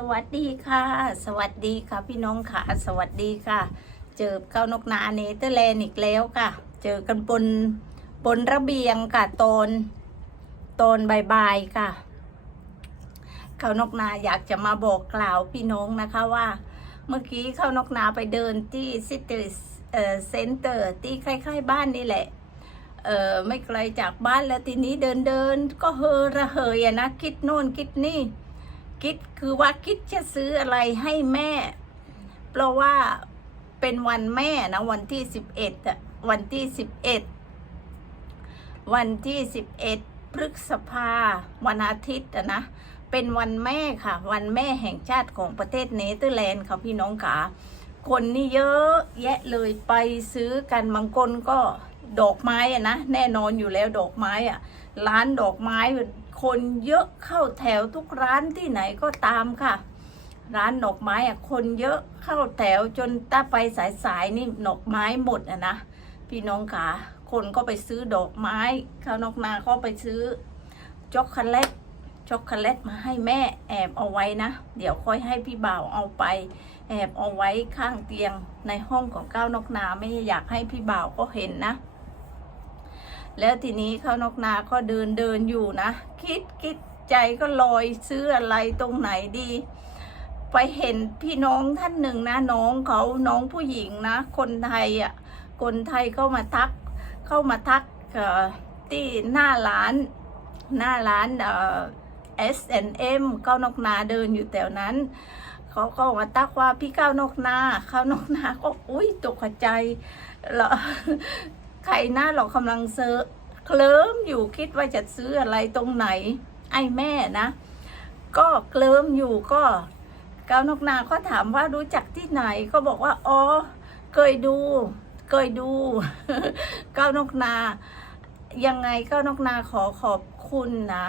สวัสดีค่ะ สวัสดีค่ะพี่น้องค่ะ สวัสดีค่ะ เจอเก้านกนาเนเธอร์แลนด์อีกแล้วค่ะ เจอกันบนบนระเบียงค่ะตอนตอนบ่ายๆค่ะข้าวนกนาอยากจะมาบอกกล่าวพี่น้องนะคะว่า เมื่อกี้ข้าวนกนาไปเดินที่ซิตี้เซ็นเตอร์ที่ใกล้ๆบ้านนี่แหละเออไม่ไกลจากบ้านแล้วทีนี้เดินเดินๆก็เฮอระเหยอะนะคิดโน่นคิดนี่ คิดคือว่าคิดจะซื้ออะไรให้แม่ เพราะว่าเป็นวันแม่นะ วันที่สิบเอ็ดอะวันที่สิบเอ็ดวันที่สิบเอ็ดพฤษภาวันอาทิตย์นะ เป็นวันแม่ค่ะ วันแม่แห่งชาติของประเทศเนเธอร์แลนด์ค่ะพี่น้องขาคนนี่เยอะแยะเลยไปซื้อกันบางคนก็ดอกไม้อะนะแน่นอนอยู่แล้วดอกไม้อะร้านดอกไม้ คนเยอะเข้าแถวทุกร้านที่ไหนก็ตามค่ะ ร้านดอกไม้อะคนเยอะเข้าแถวจนถ้าไปสายๆนี่ดอกไม้หมดอะนะพี่น้องขาคนก็ไปซื้อดอกไม้ข้าวนอกนาก็ไปซื้อช็อกโกแลตช็อกโกแลตมาให้แม่แอบเอาไว้นะ เดี๋ยวค่อยให้พี่บ่าวเอาไป แอบเอาไว้ข้างเตียงในห้องของก้าวนกนาไม่อยากให้พี่บ่าวก็เห็นนะ แล้วทีนี้เขาวนกนาก็เดินเดินอยู่นะ คิดคิดใจก็ลอยซื้ออะไรตรงไหนดี ไปเห็นพี่น้องท่านหนึ่งนะน้องเขาน้องผู้หญิงนะ คนไทยอะคนไทยเข้ามาทัก เข้ามาทักที่หน้าร้าน หน้าร้านเอ่อ S&M ก้าวนกนาเดินอยู่แถวนั้น เขาก็มาตักว่าพี่ก้าวนกนาข้าวนกนาก็อุ้ยตกใจแล้ว ใครน้าเรากำลังเซอร์เคลิ้มอยู่คิดว่าจะซื้ออะไรตรงไหน ไอ้แม่นะ ก็เคลิ้มอยู่ก็ก้าวนกนาก็ถามว่ารู้จักที่ไหนก็บอกว่าอ๋อเคยดู เคยดูก้าวนกนา ยังไงก้าวนกนาขอขอบคุณนะ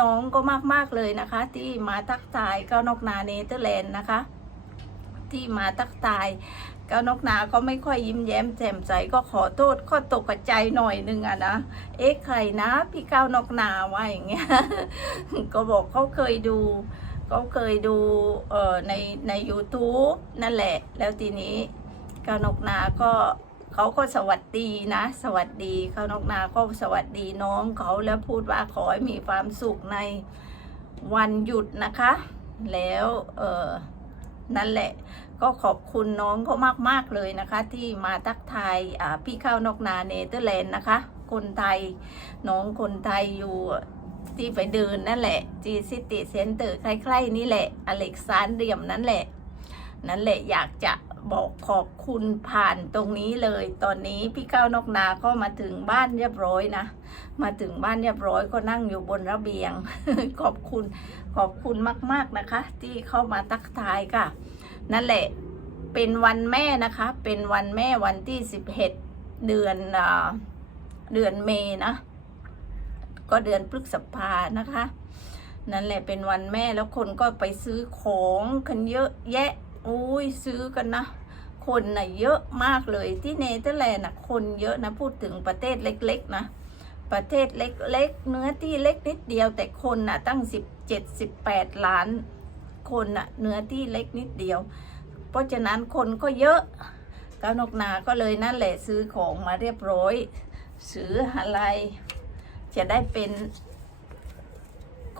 น้องก็มาก ๆ เลยนะคะ ที่มาทักทายก้าวนกนาเนเธอร์แลนด์นะคะ ที่มาทักทาย ก้าวนกนาก็ไม่ค่อยยิ้มแย้มแจ่มใสก็ขอโทษข้อตกใจหน่อยนึงอะนะ เอ๊ะใครนะพี่ก้าวนกนาว่าอย่างเงี้ย ก็บอกเขาเคยดูเขาเคยดูเอ่อในใน u t u b e นั่นแหละ แล้วทีนี้ก้าวนกนาก็เขาก็สวัสดีนะ สวัสดีก้าวนกนาก็สวัสดีน้องเขาแล้วพูดว่าขอให้มีความสุขในวันหยุดนะคะ แล้วเออ นั่นแหละ ก็ขอบคุณน้องเขามาก ๆ เลยนะคะ ที่มาทักทายพี่ข้าวนกนาเนเธอร์แลนด์นะคะ คนไทยน้องคนไทยอยู่ที่ไปเดินนั่นแหละจีซิตี้เซ็นเตอร์ใกล้ๆนี่แหละ อเล็กซานเดียมนั่นแหละ นั่นแหละอยากจะ บอกขอบคุณผ่านตรงนี้เลย ตอนนี้พี่ข้าวนกนาก็มาถึงบ้านเรียบร้อยนะ มาถึงบ้านเรียบร้อยก็นั่งอยู่บนระเบียง ขอบคุณขอบคุณมากๆนะคะ ที่เข้ามาทักทายค่ะ นั่นแหละเป็นวันแม่นะคะ เป็นวันแม่วันที่สิบเอ็ดเดือนเดือนเมนะ ก็เดือนพฤษภานะคะ นั่นแหละเป็นวันแม่แล้วคนก็ไปซื้อของกันเยอะแยะอุ้ยซื้อกันนะ คนน่ะเยอะมากเลยที่เนเธอร์แลนด์น่ะคนเยอะนะพูดถึงประเทศเล็กๆนะประเทศเล็กๆเนื้อที่เล็กนิดเดียวแต่คนน่ะตั้งสิบเจ็ดสิบแปดล้าน คนน่ะเนื้อที่เล็กนิดเดียว เพราะฉะนั้นคนก็เยอะก้าวนกนาก็เลยนั่นแหละซื้อของมาเรียบร้อย ซื้ออะไร จะได้เป็น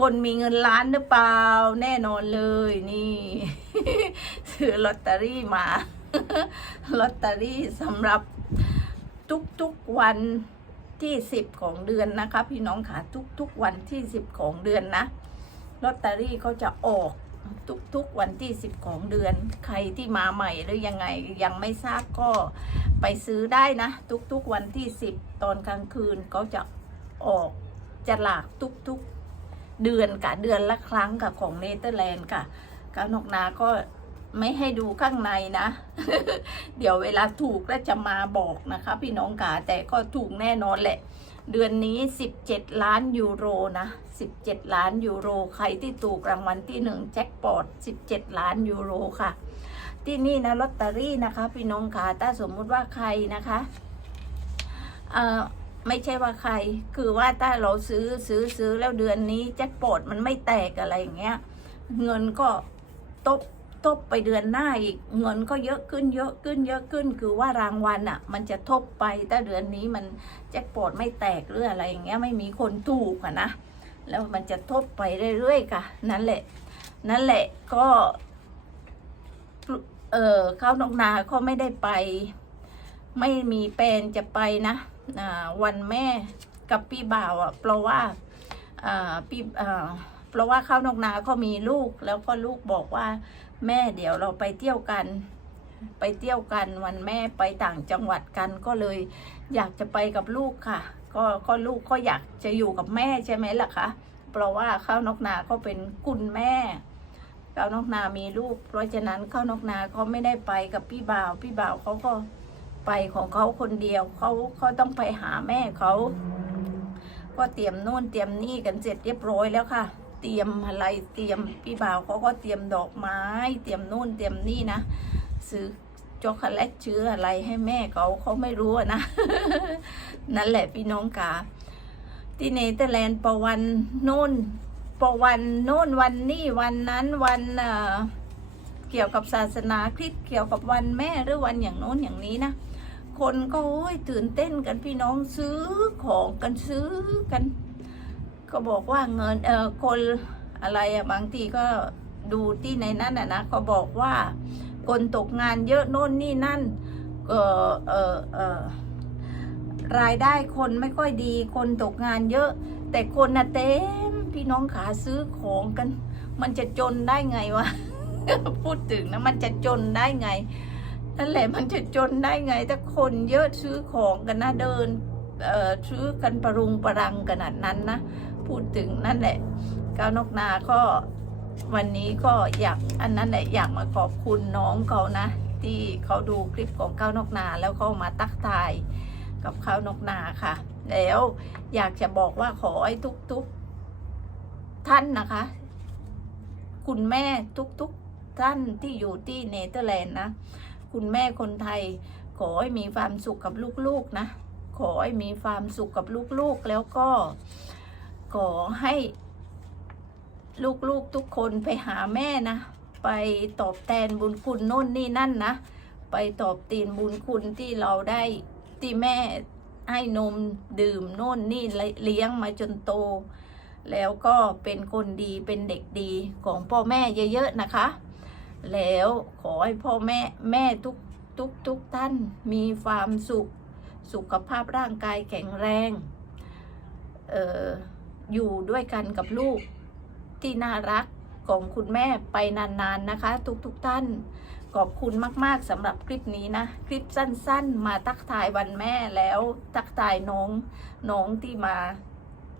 คนมีเงินล้านหรือเปล่า แน่นอนเลยนี่ ซื้อลอตเตอรี่มา ลอตเตอรี่สำหรับทุกๆวันที่สิบของเดือนนะคะ พี่น้องค่ะทุกๆวันที่สิบของเดือนนะลอตเตอรี่เขาจะออกทุกๆวันที่สิบของเดือน ใครที่มาใหม่หรือยังไงยังไม่ทราบก็ไปซื้อได้นะ ทุกๆวันที่สิบตอนกลางคืนเขาจะออกจะหลากทุกๆเดือนกับเดือนละครั้งกับของเนเธอร์แลนด์ค่ะกาวนกนาก็ ไม่ให้ดูข้างในนะ เดี๋ยวเวลาถูกแล้วจะมาบอกนะคะ พี่น้องกาแต่ก็ถูกแน่นอนแหละ เดือนนี้ 17 ล้านยูโรนะ 17 ล้านยูโร ใครที่ถูกรางวัลที่หนึ่งแจ็คพอต17 ล้านยูโรค่ะ ที่นี่นะลอตเตอรี่นะคะ พี่น้องค่ะถ้าสมมุติว่าใครนะคะเอ่อไม่ใช่ว่าใคร คือว่าถ้าเราซื้อซื้อซื้อแล้วเดือนนี้แจ็คพอตมันไม่แตกอะไรอย่างเงี้ย เงินก็ตบ ทบไปเดือนหน้าอีกเงินก็เยอะขึ้นเยอะขึ้นเยอะขึ้น คือว่ารางวัลอะ มันจะทบไปแต่เดือนนี้มันแจ็คพอตไม่แตกหรืออะไรอย่างเงี้ยไม่มีคนถูกอะนะแล้วมันจะทบไปเรื่อยๆค่ะ นั่นแหละ นั่นแหละก็เออเข้านกนาเขาไม่ได้ไป ไม่มีแปลนจะไปนะวันแม่กับพี่บ่าวอะเพราะว่าอ่าพี่อ่าเพราะว่าเข้านกนาเขามีลูกแล้วก็ลูกบอกว่า แม่เดี๋ยวเราไปเที่ยวกัน ไปเที่ยวกันวันแม่ไปต่างจังหวัดกันก็เลยอยากจะไปกับลูกค่ะ ก็ก็ลูกก็อยากจะอยู่กับแม่ใช่ไหมล่ะคะเพราะว่าข้าวนกนาก็เป็นคุณแม่ข้าวนกนามีลูก เพราะฉะนั้นข้าวนกนาเขาไม่ได้ไปกับพี่บ่าว พี่บ่าวเขาก็ไปของเขาคนเดียวเขาเขาต้องไปหาแม่เขาก็เตรียมโน่นเตรียมนี่กันเสร็จเรียบร้อยแล้วค่ะ เตรียมอะไรเตรียมพี่บ่าวเขาก็เตรียมดอกไม้ เตรียมโน่นเตรียมนี่นะซื้อช็อกโกแลตชื้ออะไรให้แม่เขาเขาไม่รู้นะ นั่นแหละพี่น้องกาที่เนเธอร์แลนด์ประวันโน่นประวันโน่นวันนี้วันนั้นวันเอ่อเกี่ยวกับศาสนาคริสต์เกี่ยวกับวันแม่หรือวันอย่างโน้นอย่างนี้นะคนก็โอ้ยตื่นเต้นกันพี่น้องซื้อของกันซื้อกัน ก็บอกว่าเงินเออคนอะไรอะบางทีก็ดูที่ในนั้นอะนะก็บอกว่าคนตกงานเยอะโน่นนี่นั่นเออเออเออรายได้คนไม่ค่อยดี คนตกงานเยอะ แต่คนน่ะเต็มพี่น้องขาซื้อของกัน มันจะจนได้ไงวะ พูดถึงนะมันจะจนได้ไงนั่นแหละมันจะจนได้ไงถ้าคนเยอะซื้อของกันนะเดินเออซื้อกันประรุงประรังขนาดนั้นนะ พูดถึงนั่นแหละก้าวนกนาก็วันนี้ก็อยากอันนั้นแหละอยากมาขอบคุณน้องเขานะ ที่เขาดูคลิปของก้าวนกนาแล้วเขามาตักทายกับข้าวนกนาค่ะ แล้วอยากจะบอกว่าขอให้ทุกๆท่านนะคะ คุณแม่ทุกๆท่านที่อยู่ที่เนเธอร์แลนด์นะคุณแม่คนไทยขอให้มีความสุขกับลูกๆนะ ขอให้มีความสุขกับลูกๆ แล้วก็ ขอให้ลูกๆทุกคนไปหาแม่นะ ไปตอบแทนบุญคุณโน่นนี่นั่นนะ ไปตอบตีนบุญคุณที่เราได้ที่แม่ให้นมดื่มโน่นนี่เลี้ยงมาจนโต แล้วก็เป็นคนดีเป็นเด็กดีของพ่อแม่เยอะๆนะคะ แล้วขอให้พ่อแม่แม่ทุกทุกทุกท่านมีความสุข สุขภาพร่างกายแข็งแรง เออ อยู่ด้วยกันกับลูกที่น่ารักของคุณแม่ไปนานๆนะคะ ทุกๆท่าน ขอบคุณมากๆสำหรับคลิปนี้นะ คลิปสั้นๆ มาทักทายวันแม่แล้วทักทายน้องน้องที่มา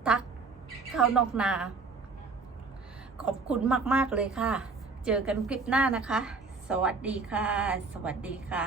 ทักเข้านอกนา ขอบคุณมากๆเลยค่ะ เจอกันคลิปหน้านะคะ สวัสดีค่ะ สวัสดีค่ะ